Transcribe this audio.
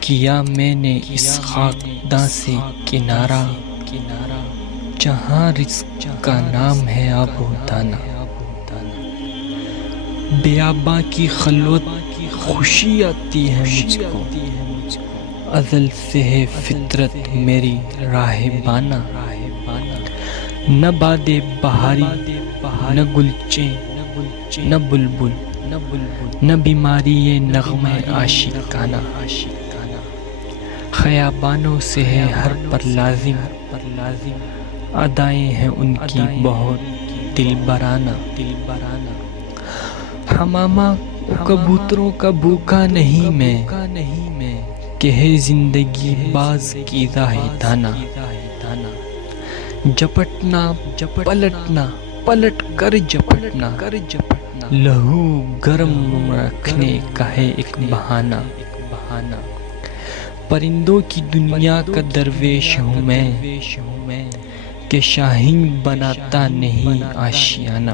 کیا میں نے اس خاکداں سے کنارہ، جہاں رزق کا نام ہے آب و دانہ۔ بیاباں کی خلوت خوشی آتی ہے مجھ کو، ازل سے ہے فطرت میری راہبانہ۔ نہ باد بہاری، نہ گلچے، نہ بلبل، نہ بیماری یہ نغمہ عاشقانہ۔ خیابانوں سے ہے ہر پر لازم، ادائیں ہیں ان کی بہت دلبرانہ۔ حمامہ کبوتروں کا بھوکا نہیں میں، کہ ہے زندگی باز کی زاہدانہ۔ جپٹنا پلٹنا، پلٹ کر جپٹنا، لہو گرم رکھنے کا ہے ایک بہانہ۔ پرندوں کی دنیا کا درویش ہوں میں، کہ شاہین بناتا نہیں آشیانہ۔